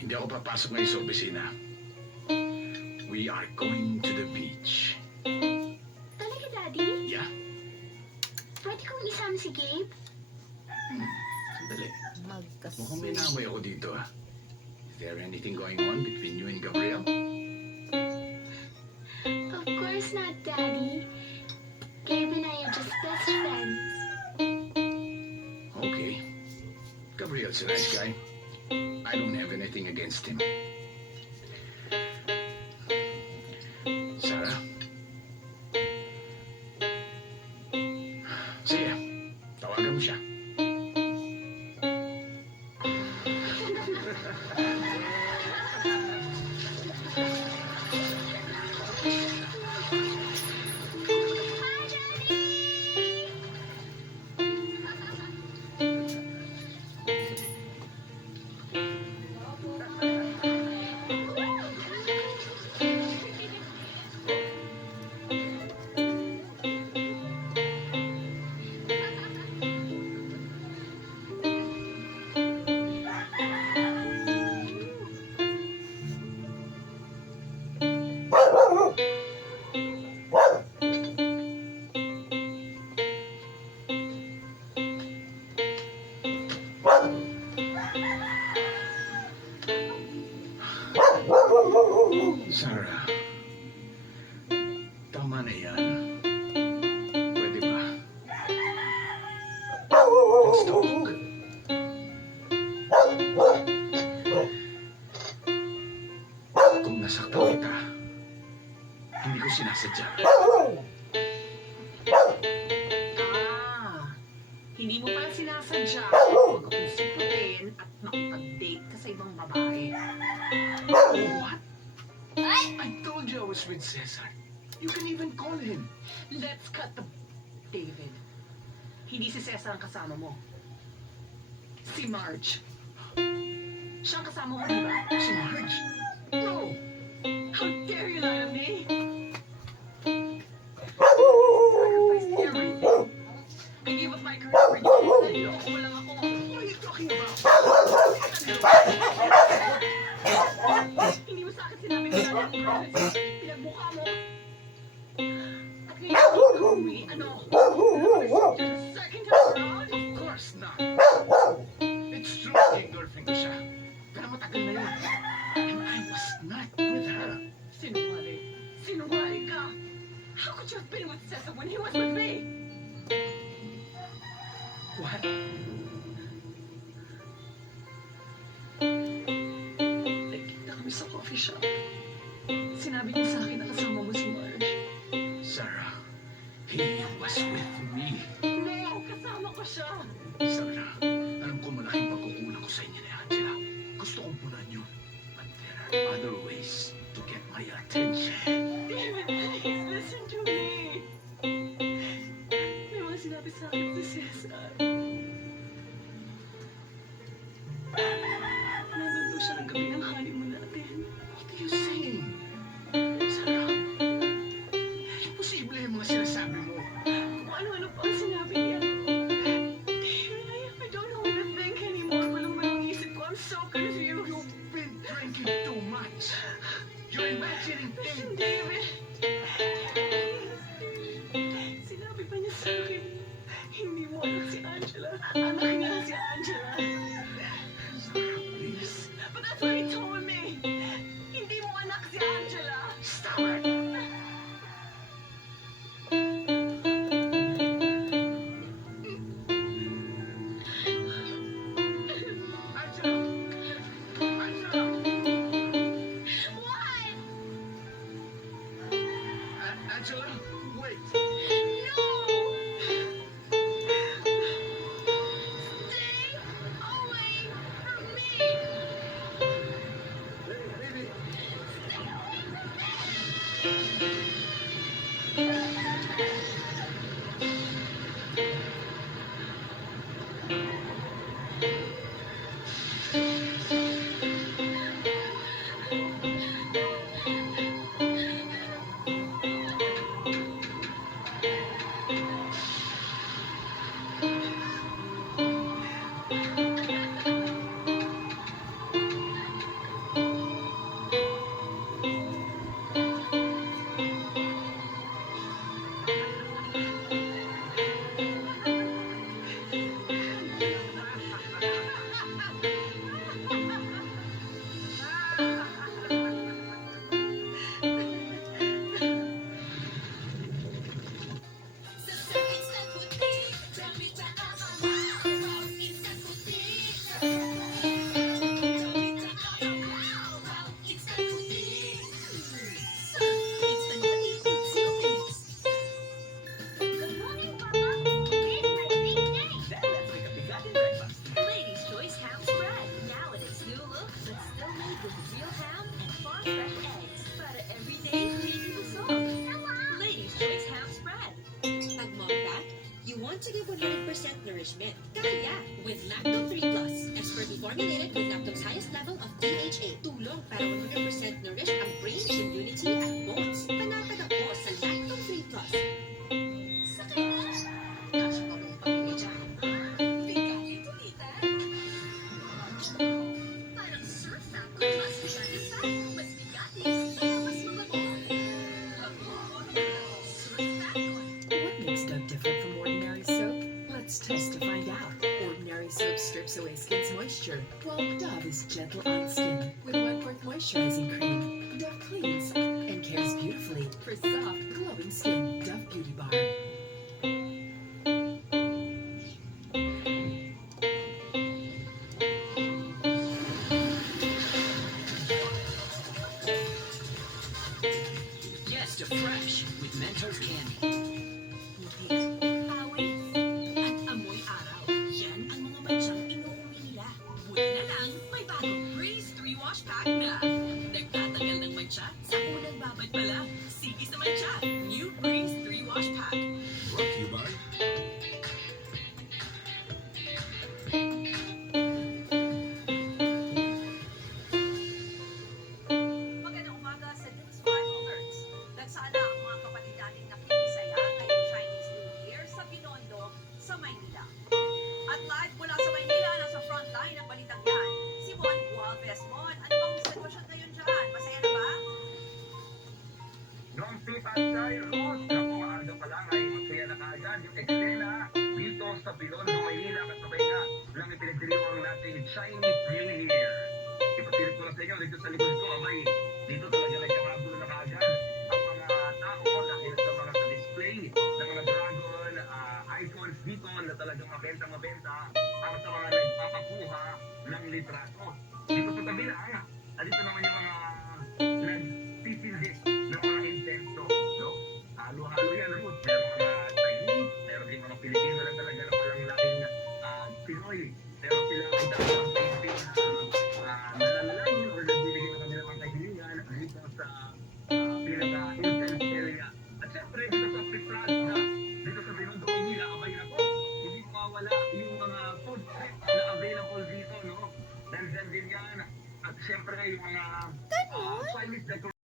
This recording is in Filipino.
Hindi ako papasok ngayon sa opisina. We are going to the beach. Talaga, Daddy? Yeah? Pwede kong isama si Gabe? Sandali. Magkasal. Mukhang may naamoy ako dito, ah. Is there anything going on between you and Gabriel? Of course not, Daddy. Gabe and I are just best friends. Okay. Gabriel's a nice guy. I don't have anything against him. Sarah? Sige, tawagan mo siya. Sarah, tama na yan. Pwede ba? Let's talk. Kung nasaktan kita, hindi ko sinasadya. Hindi mo pala sinasadya huwag akong siputin at makipag-date ka sa ibang babae. What? I told you I was with Cesar. You can even call him. Let's cut the... David, hindi si Cesar ang kasama mo. Si Marge. Siya ang kasama mo, di ba? Si Marge? No. How dare you lie to me? Sacrificed everything. I gave up my career for you. Naliloko mo lang ako. What are you talking about? Hindi mo sa akin sinabi na lang ang promise. Pinagmukha mo. At ngayon, ikaw, Uwi, ano? Just second time around? Of course not. It's true, yung girlfriend ko siya. Pero matagal na yun. And I was not with her. Sinungaling. Sinungaling ka. How could you have been with Cesar when he was with me? What? Nagkita kami sa coffee shop. Sinabi niya sa akin na kasama mo si Marge. Sarah, he was with me. No! Kasama ko siya! Sarah, alam ko malaking pagkukulang ko sa inyo ni Angela. Gusto kong punan yun. But there are other ways to get my attention. David, please listen to me. May mga sinabi sa akin si Cesar. Nandun daw siya ng gabi ng honeymoon natin. What are you saying? Sarah, imposible yung mga sinasabi mo. Kung ano-ano pa ang sinabi niya. David, I don't know what to think anymore. Walang isip ko. I'm so confused. You've been drinking too much. You're imagining things. David! Sinabi pa niya sa akin, hindi mo anak si Angela. Anak niya si Angela. Sarah, please. But that's what he told me. Hindi mo anak si Angela. Stop it! Angela! Angela! What? with real ham and farm fresh eggs. Para everyday, easy to solve. Ladies' Choice Ham Spread. Pag mom ka, you want to give 100% nourishment. Kaya with Lacto 3 Plus. Expertly formulated with Lacto's highest level of DHA. Tulong para 100% nourish ang brain, immunity, at bones. Panatag ako sa Lacto 3 Plus. Kasya pa mong pamilya dyan. Bigyan ito, tita. Parang surf na kung mas bigati sa mas bigati, pero mas mabago. Surf na What makes Dove different from ordinary soap? Let's test to find out. Ordinary soap strips away skin's moisture, while Dove is gentle on skin with Wentworth Moisturizing Cream. Dove cleans and cares beautifully for soft, glowing skin. Dove Beauty Bar. Yes to fresh with Mentos candy. Awit at amoy araw. Yan ang mga mansyang inuumi nila. Buti na lang, may bagong Breeze 3 Wash Pack na. Nagtatagal ng mancha sa unang babad pa lang. Sige sa mancha. New Breeze 3 Wash Pack. Brought to you by Magandang umaga sa News 5 Alerts. Nagsala ang mga kapatid natin nakikinisaya ngayong Chinese New Year sa Binondo, sa Maynila. At live mula sa Maynila, nasa frontline ng balitang yan, si Mon Gualvez. Mon, ano bang sitwasyon ngayon dyan? Masaya na ba? Noong sipat tayo, Rose, na maaga pa lang ay masaya na kaagad yung eksena dito sa Binondo, Maynila, kasabay nga lang ipinagdiriwang natin Chinese New Year. Ipasilip ko na sa inyo, dito sa likod ko, abay, dito talaga nagkakagulo na kaagad ang mga tao dahil sa mga sa display ng mga dragon, icons dito na talagang mabenta para sa mga nagpapakuha ng litrato. Dito sa tabi lang, dito naman yung mga nagtitindi ng mga insenso, no? Halo-halo yan, no? Meron mga Chinese, meron din mga Pilipino na talaga na walang laking Pinoy. Pero sila ay dahil ang tasting na nananalain o nagbibigay ng kanilang mga kahilingan dito sa pinaka-incense area. At syempre, dito sa Piprada, dito sa Binondo, Maynila, abay na po, hindi mawawala yung mga food trip na available dito, no? Nandyan din yan. At syempre, yung mga Chinese decoration.